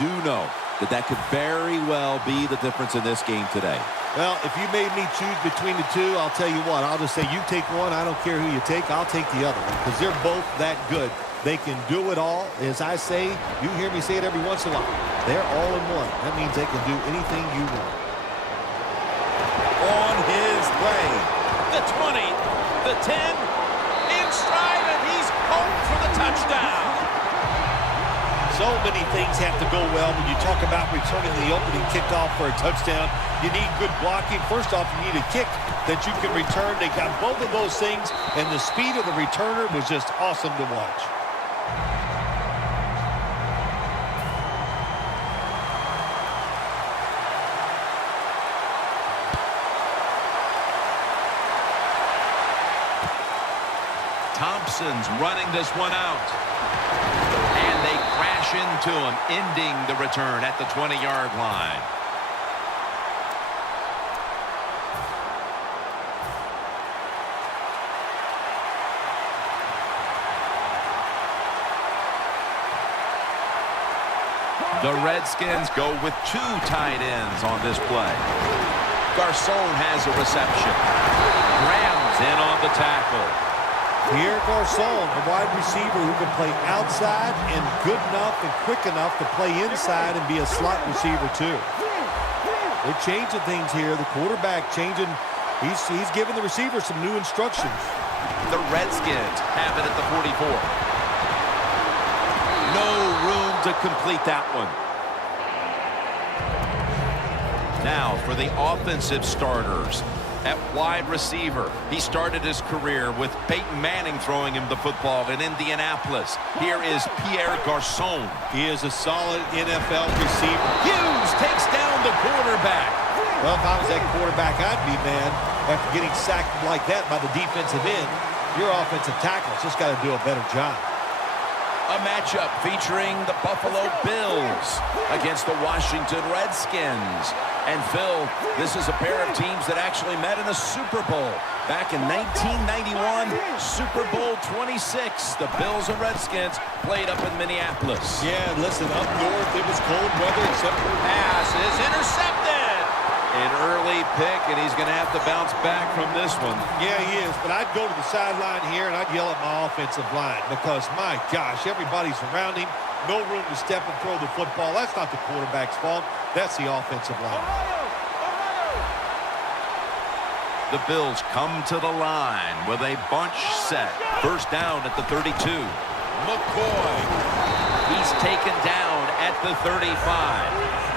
Do know that could very well be the difference in this game today. Well, if you made me choose between the two, I'll tell you what. I'll just say you take one. I don't care who you take. I'll take the other one because they're both that good. They can do it all. As I say, you hear me say it every once in a while. They're all in one. That means they can do anything you want. On his way. The 20, the 10, in stride, and he's home for the touchdown. So many things have to go well when you talk about returning the opening kickoff for a touchdown. You need good blocking. First off, you need a kick that you can return. They got both of those things, and the speed of the returner was just awesome to watch. Thompson's running this one out. And they crash into him, ending the return at the 20-yard line. The Redskins go with two tight ends on this play. Garcon has a reception. Graham's in on the tackle. Pierre Garcon, a wide receiver who can play outside and good enough and quick enough to play inside and be a slot receiver too. They're changing things here. The quarterback changing. He's giving the receiver some new instructions. The Redskins have it at the 44. No room to complete that one. Now for the offensive starters. At wide receiver, he started his career with Peyton Manning throwing him the football in Indianapolis. Here is Pierre Garcon. He is a solid NFL receiver. Hughes takes down the quarterback. Well, if I was that quarterback, I'd be mad after getting sacked like that by the defensive end. Your offensive tackle's just got to do a better job. A matchup featuring the Buffalo Bills against the Washington Redskins. And Phil, this is a pair of teams that actually met in the Super Bowl back in 1991, Super Bowl 26. The Bills and Redskins played up in Minneapolis. Yeah, listen, up north it was cold weather except for pass is intercepted. An early pick, and he's going to have to bounce back from this one. Yeah, he is, but I'd go to the sideline here and I'd yell at my offensive line because, my gosh, everybody's around him. No room to step and throw the football. That's not the quarterback's fault. That's the offensive line. The Bills come to the line with a bunch set. First down at the 32. McCoy. He's taken down at the 35.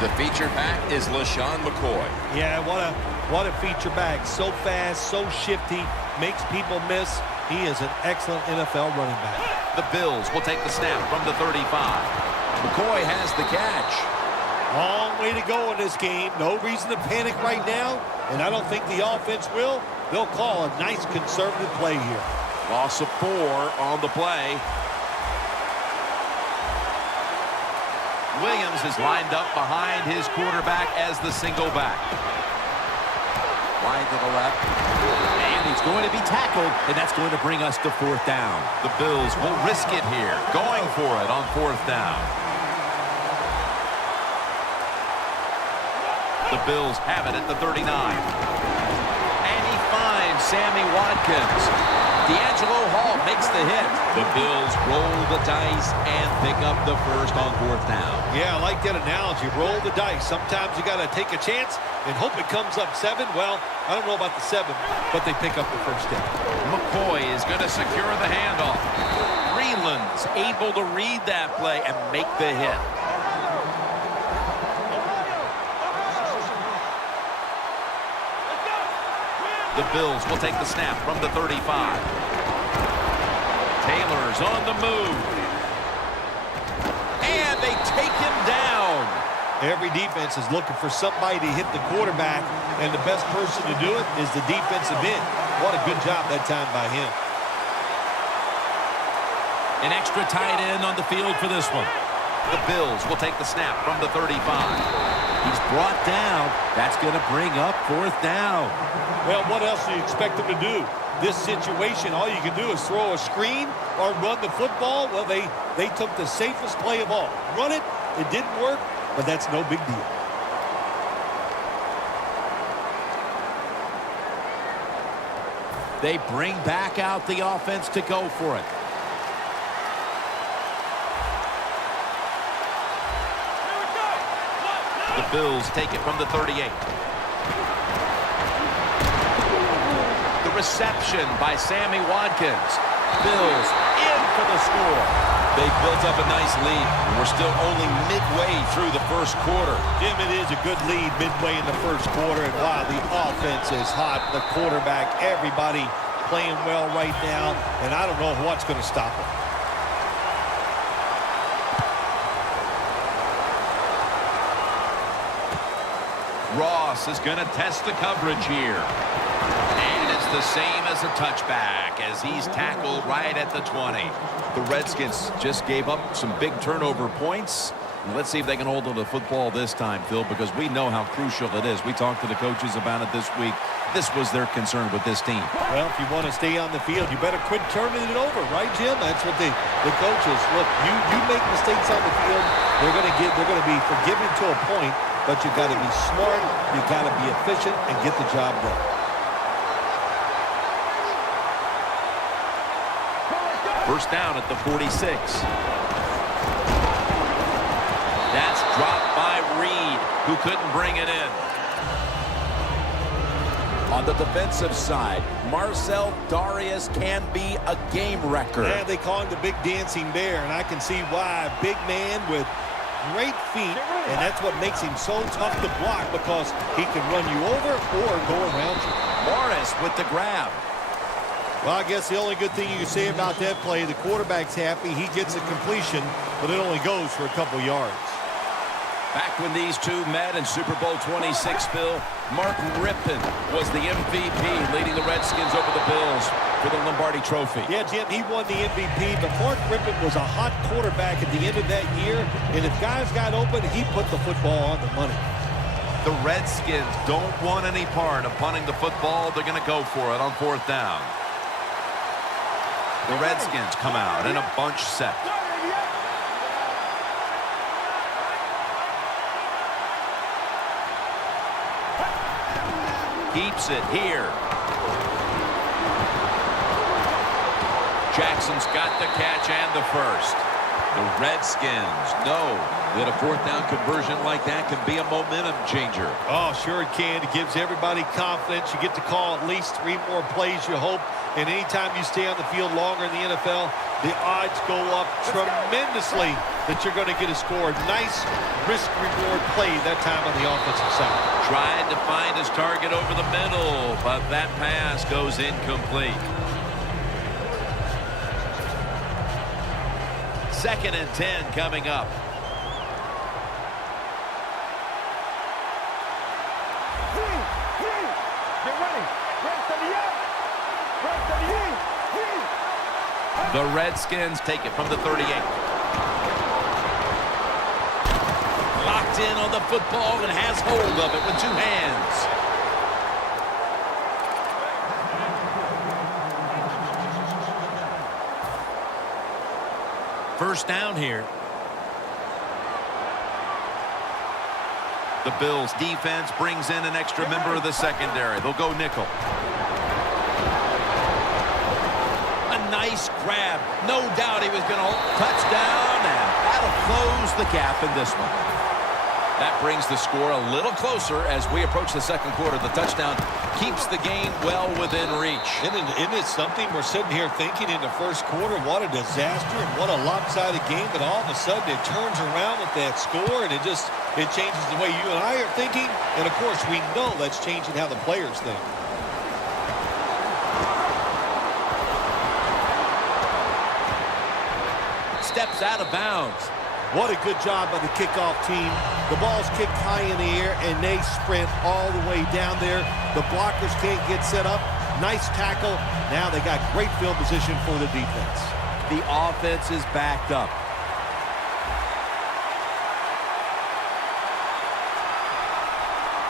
The feature back is LaShawn McCoy. Yeah, what a feature back. So fast, so shifty, makes people miss. He is an excellent NFL running back. The Bills will take the snap from the 35. McCoy has the catch. Long way to go in this game. No reason to panic right now, and I don't think the offense will. They'll call a nice conservative play here. Loss of 4 on the play. Williams is lined up behind his quarterback as the single back. Wide to the left. And he's going to be tackled, and that's going to bring us to 4th down. The Bills will risk it here, going for it on 4th down. The Bills have it at the 39. And he finds Sammy Watkins. D'Angelo Hall makes the hit. The Bills roll the dice and pick up the first on 4th down. Yeah, I like that analogy. Roll the dice. Sometimes you got to take a chance and hope it comes up 7. Well, I don't know about the 7, but they pick up the first down. McCoy is going to secure the handoff. Freeland's able to read that play and make the hit. The Bills will take the snap from the 35. Taylor's on the move. And they take him down. Every defense is looking for somebody to hit the quarterback, and the best person to do it is the defensive end. What a good job that time by him. An extra tight end on the field for this one. The Bills will take the snap from the 35. He's brought down. That's going to bring up 4th down. Well, what else do you expect him to do? This situation, all you can do is throw a screen or run the football. Well, they took the safest play of all. Run it. It didn't work, but that's no big deal. They bring back out the offense to go for it. The Bills take it from the 38. The reception by Sammy Watkins. Bills in for the score. They built up a nice lead, and we're still only midway through the first quarter. Jim, it is a good lead midway in the first quarter, and wow, the offense is hot. The quarterback, everybody playing well right now, and I don't know what's going to stop them. Ross is going to test the coverage here. And it's the same as a touchback as he's tackled right at the 20. The Redskins just gave up some big turnover points. Let's see if they can hold on to the football this time, Phil, because we know how crucial it is. We talked to the coaches about it this week. This was their concern with this team. Well, if you want to stay on the field, you better quit turning it over, right, Jim? That's what the coaches look. You make mistakes on the field, they're going to be forgiven to a point, but you got to be smart, you got to be efficient, and get the job done. First down at the 46. That's dropped by Reed, who couldn't bring it in. On the defensive side, Marcel Darius can be a game wrecker. Yeah, they call him the Big Dancing Bear, and I can see why. A big man with great feet, and that's what makes him so tough to block, because he can run you over or go around you. Morris with the grab. Well, I guess the only good thing you can say about that play, the quarterback's happy. He gets a completion, but it only goes for a couple yards. Back when these two met in Super Bowl 26, Bill, Mark Rippon was the MVP, leading the Redskins over the Bills for the Lombardi Trophy. Yeah, Jim, he won the MVP, but Mark Rippon was a hot quarterback at the end of that year, and if guys got open, he put the football on the money. The Redskins don't want any part of punting the football. They're going to go for it on 4th down. The Redskins come out in a bunch set. Keeps it here. Jackson's got the catch and the first. The Redskins know that a 4th down conversion like that can be a momentum changer. Oh, sure it can. It gives everybody confidence. You get to call at least 3 more plays, you hope. And anytime you stay on the field longer in the NFL, the odds go up tremendously that you're going to get a score. Nice risk-reward play that time on the offensive side. Tried to find his target over the middle, but that pass goes incomplete. 2nd and 10 coming up. The Redskins take it from the 38. Locked in on the football and has hold of it with 2 hands. First down here. The Bills defense brings in an extra member of the secondary. They'll go nickel. Nice grab. No doubt he was going to hold. Touchdown, and that'll close the gap in this one. That brings the score a little closer as we approach the second quarter. The touchdown keeps the game well within reach. Isn't it something we're sitting here thinking in the first quarter, what a disaster and what a lopsided game, but all of a sudden it turns around with that score, and it changes the way you and I are thinking, and of course we know that's changing how the players think. Steps out of bounds. What a good job by the kickoff team. The ball's kicked high in the air, and they sprint all the way down there. The blockers can't get set up. Nice tackle. Now they got great field position for the defense. The offense is backed up.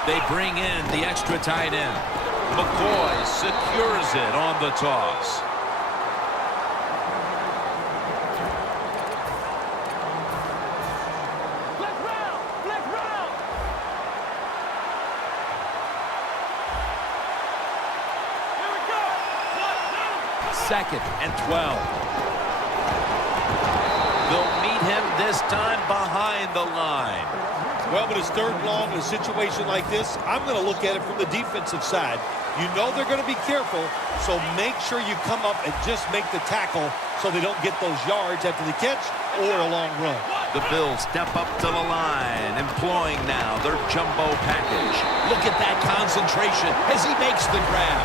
They bring in the extra tight end. McCoy secures it on the toss. Second and 12. They'll meet him this time behind the line. Well, but it's third and long in a situation like this, I'm going to look at it from the defensive side. You know they're going to be careful, so make sure you come up and just make the tackle so they don't get those yards after the catch or a long run. The Bills step up to the line, employing now their jumbo package. Look at that concentration as he makes the grab.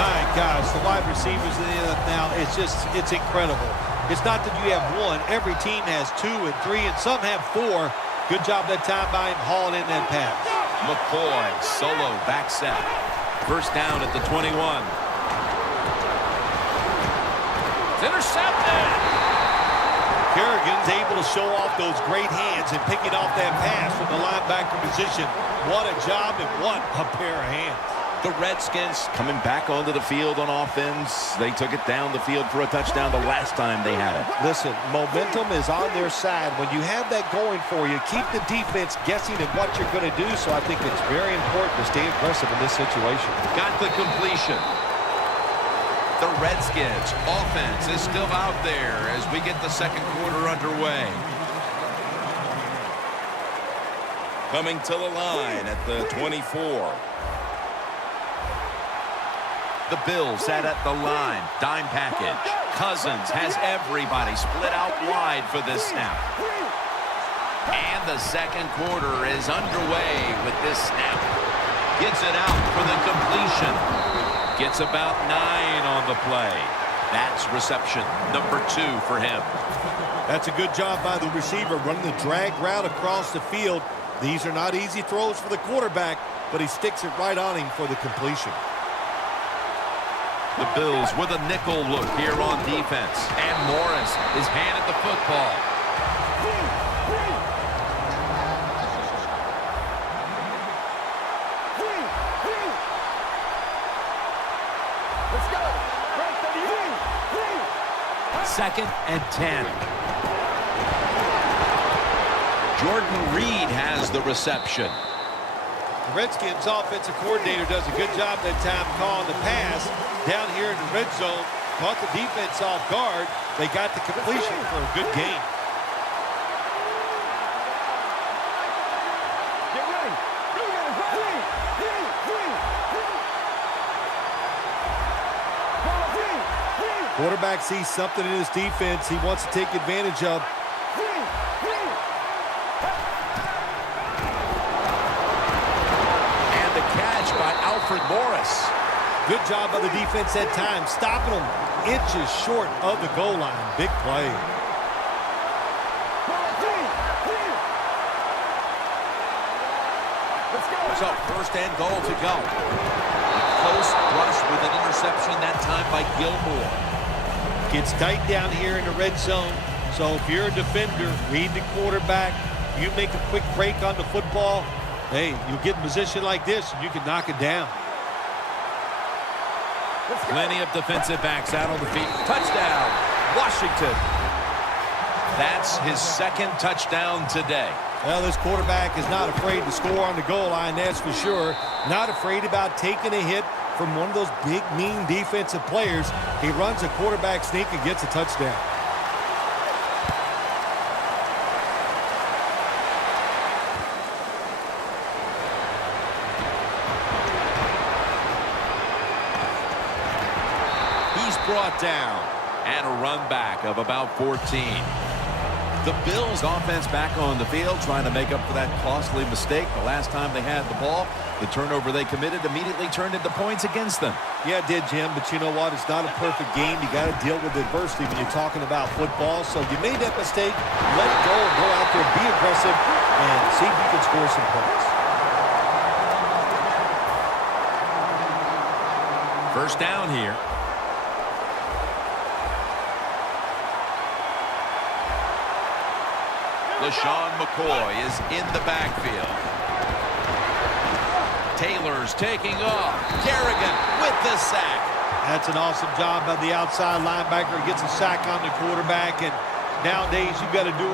My gosh, the wide receivers in the now, it's incredible. It's not that you have one. Every team has 2 and 3, and some have 4. Good job that time by him hauling in that pass. McCoy, solo back set. First down at the 21. It's intercepted. Kerrigan's able to show off those great hands and picking off that pass from the linebacker position. What a job and what a pair of hands. The Redskins coming back onto the field on offense. They took it down the field for a touchdown the last time they had it. Listen, momentum is on their side. When you have that going for you, keep the defense guessing at what you're going to do. So I think it's very important to stay aggressive in this situation. Got the completion. The Redskins offense is still out there as we get the second quarter underway. Coming to the line at the 24. The Bills set at the line. Dime package. Cousins has everybody split out wide for this snap. And the second quarter is underway with this snap. Gets it out for the completion. Gets about 9 on the play. That's reception number 2 for him. That's a good job by the receiver running the drag route across the field. These are not easy throws for the quarterback, but he sticks it right on him for the completion. The Bills with a nickel look here on defense. And Morris is handed the football. Second and 10. Jordan Reed has the reception. The Redskins offensive coordinator does a good job that time calling the pass down here in the red zone. Caught the defense off guard. They got the completion for a good game. Get ready. Quarterback sees something in his defense he wants to take advantage of. And the catch by Alfred Morris. Good job by the defense that time, stopping them inches short of the goal line. Big play. So first and goal to go. Close brush with an interception that time by Gilmore. Gets tight down here in the red zone. So if you're a defender, read the quarterback. You make a quick break on the football. Hey, you get in a position like this, and you can knock it down. Plenty of defensive backs out on the feet. Touchdown, Washington. That's his second touchdown today. Well, this quarterback is not afraid to score on the goal line, that's for sure. Not afraid about taking a hit from one of those big, mean defensive players. He runs a quarterback sneak and gets a touchdown. He's brought down. And a run back of about 14. The Bills offense back on the field trying to make up for that costly mistake the last time they had the ball. The turnover they committed immediately turned into points against them. Yeah, it did, Jim, but you know what? It's not a perfect game. You got to deal with adversity when you're talking about football. So you made that mistake, let it go, and go out there, be aggressive, and see if you can score some points. First down here. LaShawn McCoy is in the backfield. Taylor's taking off. Kerrigan with the sack. That's an awesome job by the outside linebacker. He gets a sack on the quarterback, and nowadays you've got to do